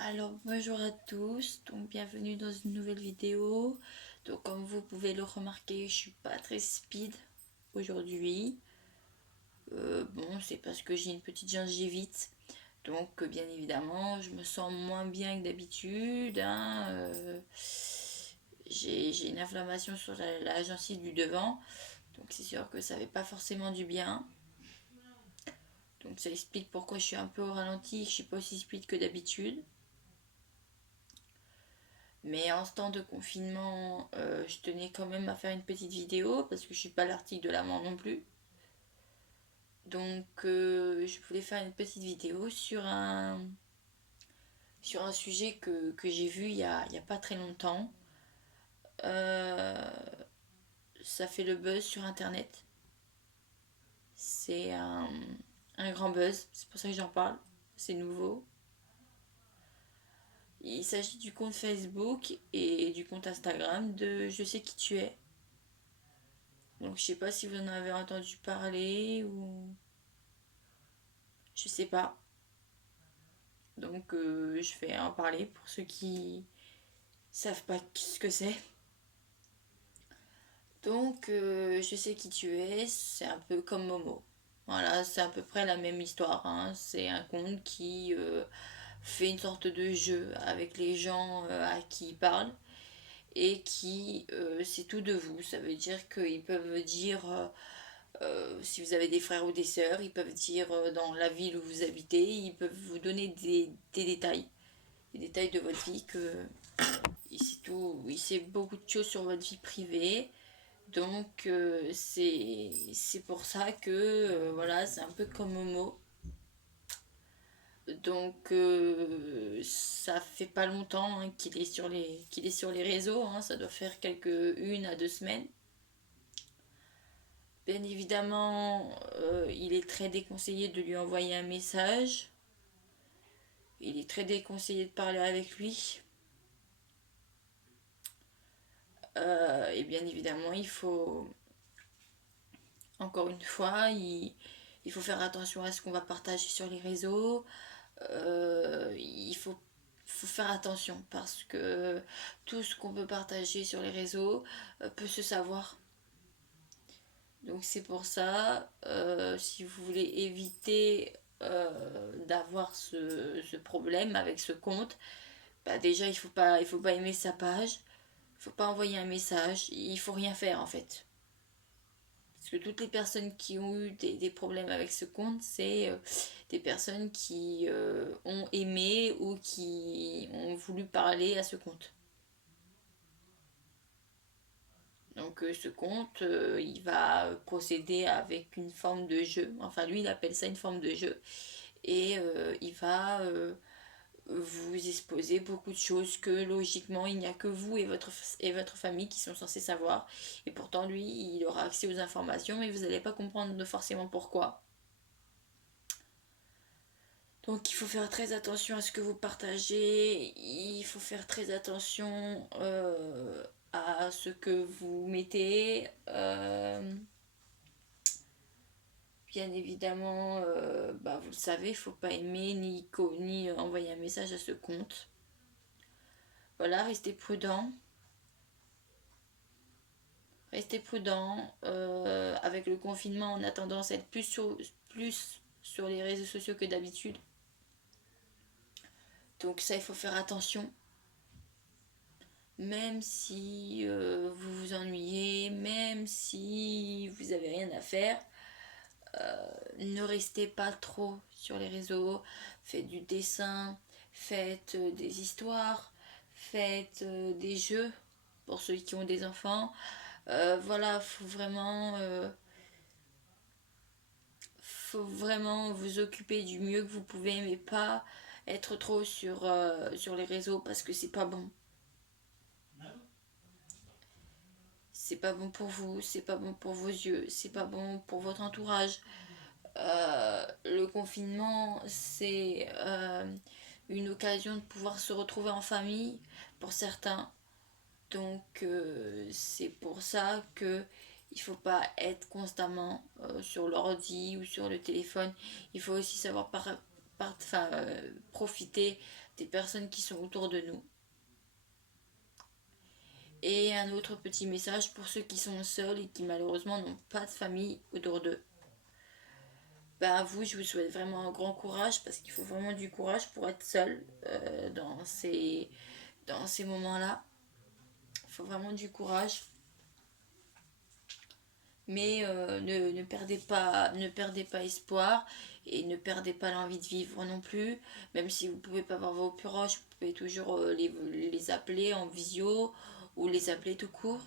Alors bonjour à tous, donc bienvenue dans une nouvelle vidéo. Donc comme vous pouvez le remarquer, je suis pas très speed aujourd'hui. Bon, c'est parce que j'ai une petite gingivite. Donc bien évidemment, je me sens moins bien que d'habitude, hein. J'ai une inflammation sur la gencive du devant. Donc c'est sûr que ça fait pas forcément du bien. Donc ça explique pourquoi je suis un peu au ralenti, je suis pas aussi speed que d'habitude. Mais en ce temps de confinement, je tenais quand même à faire une petite vidéo parce que je suis pas l'article de l'amant non plus. Donc je voulais faire une petite vidéo sur un sujet que j'ai vu il y a pas très longtemps. Euh, Ça fait le buzz sur internet. C'est un grand buzz, c'est pour ça que j'en parle. C'est nouveau. Il s'agit du compte Facebook et du compte Instagram de Je sais qui tu es. Donc je sais pas si vous en avez entendu parler ou je sais pas. Donc je vais en parler pour ceux qui savent pas ce que c'est. Donc je sais qui tu es, c'est un peu comme Momo. Voilà, c'est à peu près la même histoire, hein. C'est un compte qui fait une sorte de jeu avec les gens à qui il parle et qui c'est tout de vous. Ça veut dire qu'ils peuvent dire si vous avez des frères ou des sœurs, ils peuvent dire dans la ville où vous habitez, ils peuvent vous donner des détails de votre vie que il sait tout, il sait beaucoup de choses sur votre vie privée. Donc c'est pour ça que voilà, c'est un peu comme Momo. Donc ça fait pas longtemps hein, qu'il est sur les réseaux, hein. Ça doit faire quelques 1 à 2 semaines. Bien évidemment, il est très déconseillé de lui envoyer un message. Il est très déconseillé de parler avec lui. Et bien évidemment, encore une fois, il faut faire attention à ce qu'on va partager sur les réseaux. Il faut faire attention parce que tout ce qu'on peut partager sur les réseaux peut se savoir. Donc c'est pour ça, si vous voulez éviter d'avoir ce problème avec ce compte, bah déjà il faut pas aimer sa page, il faut pas envoyer un message, il faut rien faire en fait. Parce que toutes les personnes qui ont eu des problèmes avec ce compte, c'est des personnes qui ont aimé ou qui ont voulu parler à ce compte. Donc ce compte, il va procéder avec une forme de jeu. Enfin lui, il appelle ça une forme de jeu. Et il va vous exposer beaucoup de choses que logiquement, il n'y a que vous et votre famille qui sont censés savoir. Et pourtant, lui, il aura accès aux informations, mais vous n'allez pas comprendre forcément pourquoi. Donc il faut faire très attention à ce que vous partagez, il faut faire très attention à ce que vous mettez. Bien évidemment, bah, vous le savez, il ne faut pas aimer ni envoyer un message à ce compte. Voilà, restez prudent. Restez prudent. Avec le confinement, on a tendance à être plus sur les réseaux sociaux que d'habitude. Donc ça, il faut faire attention. Même si vous vous ennuyez, même si vous avez rien à faire, ne restez pas trop sur les réseaux. Faites du dessin, faites des histoires, faites des jeux pour ceux qui ont des enfants. Voilà, faut vraiment vous occuper du mieux que vous pouvez, mais pas être trop sur les réseaux parce que c'est pas bon. C'est pas bon pour vous, c'est pas bon pour vos yeux, c'est pas bon pour votre entourage. Le confinement, c'est une occasion de pouvoir se retrouver en famille pour certains. Donc c'est pour ça que il faut pas être constamment sur l'ordi ou sur le téléphone. Il faut aussi savoir profiter des personnes qui sont autour de nous. Et un autre petit message pour ceux qui sont seuls et qui malheureusement n'ont pas de famille autour d'eux. À vous, je vous souhaite vraiment un grand courage parce qu'il faut vraiment du courage pour être seul dans ces moments-là. Il faut vraiment du courage. Mais ne perdez pas espoir et ne perdez pas l'envie de vivre non plus. Même si vous ne pouvez pas voir vos proches, vous pouvez toujours les appeler en visio ou les appeler tout court.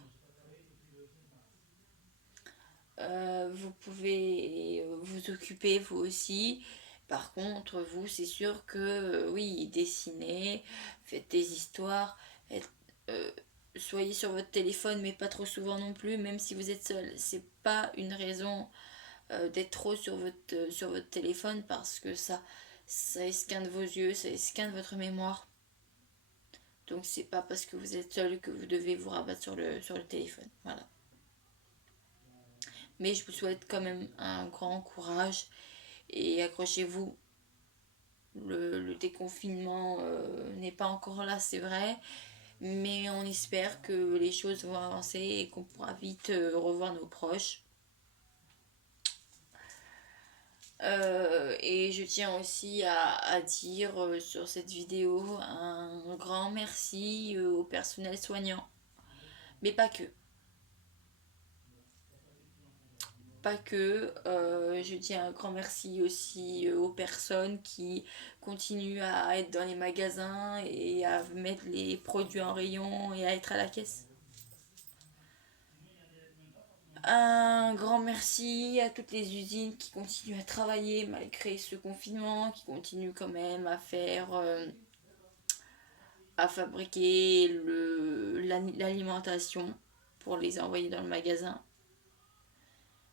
Vous pouvez vous occuper vous aussi. Par contre, vous, c'est sûr que oui, dessinez, faites des histoires, euh, soyez sur votre téléphone, mais pas trop souvent non plus, même si vous êtes seul. C'est pas une raison d'être trop sur votre téléphone parce que ça esquinte vos yeux, ça esquinte votre mémoire. Donc c'est pas parce que vous êtes seul que vous devez vous rabattre sur le téléphone. Voilà. Mais je vous souhaite quand même un grand courage et accrochez-vous. Le déconfinement n'est pas encore là, c'est vrai, mais on espère que les choses vont avancer et qu'on pourra vite revoir nos proches. Et je tiens aussi à dire sur cette vidéo un grand merci au personnel soignant, mais pas que. Pas que, je dis un grand merci aussi aux personnes qui continuent à être dans les magasins et à mettre les produits en rayon et à être à la caisse. Un grand merci à toutes les usines qui continuent à travailler malgré ce confinement, qui continuent quand même à à fabriquer l'alimentation pour les envoyer dans le magasin.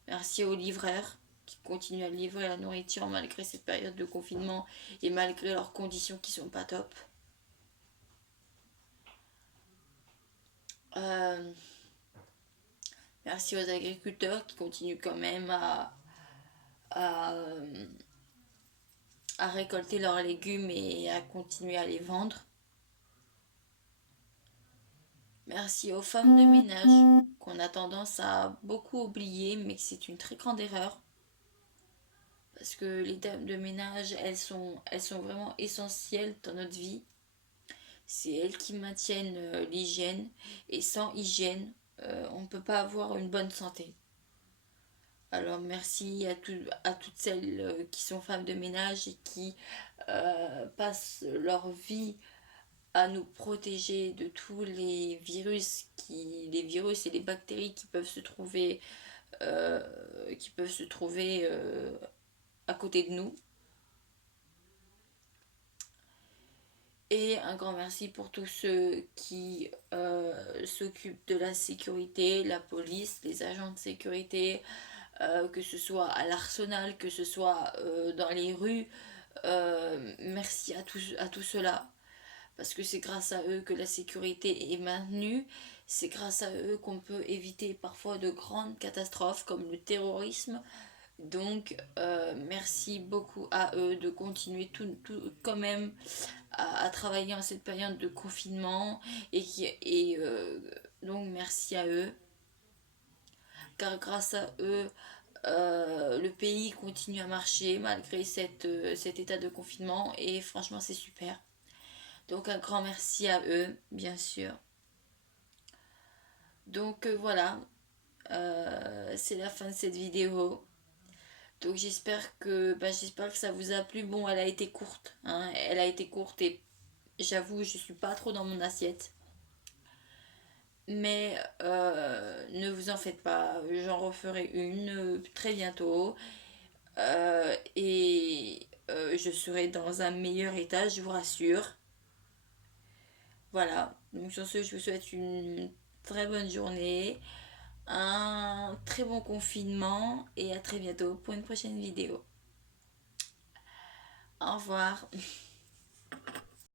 Merci aux livreurs qui continuent à livrer la nourriture malgré cette période de confinement et malgré leurs conditions qui sont pas top. Euh, Merci aux agriculteurs qui continuent quand même à, à récolter leurs légumes et à continuer à les vendre. Merci aux femmes de ménage qu'on a tendance à beaucoup oublier, mais que c'est une très grande erreur. Parce que les dames de ménage, elles sont vraiment essentielles dans notre vie. C'est elles qui maintiennent l'hygiène. Et sans hygiène, on ne peut pas avoir une bonne santé. Alors merci à toutes celles qui sont femmes de ménage et qui passent leur vie à nous protéger de tous les virus et les bactéries qui peuvent se trouver à côté de nous. Et un grand merci pour tous ceux qui s'occupent de la sécurité, la police, les agents de sécurité, que ce soit à l'Arsenal, que ce soit dans les rues. Merci à tout cela, parce que c'est grâce à eux que la sécurité est maintenue. C'est grâce à eux qu'on peut éviter parfois de grandes catastrophes comme le terrorisme. Donc, merci beaucoup à eux de continuer quand même à travailler en cette période de confinement. Donc, merci à eux. Car grâce à eux, le pays continue à marcher malgré cet état de confinement. Et franchement, c'est super. Donc, un grand merci à eux, bien sûr. Donc, voilà. C'est la fin de cette vidéo. Donc j'espère que ça vous a plu. Bon, elle a été courte, hein. Elle a été courte et j'avoue, je suis pas trop dans mon assiette. Mais ne vous en faites pas, j'en referai une très bientôt. Je serai dans un meilleur état, je vous rassure. Voilà, donc sur ce, je vous souhaite une très bonne journée, un très bon confinement et à très bientôt pour une prochaine vidéo. Au revoir.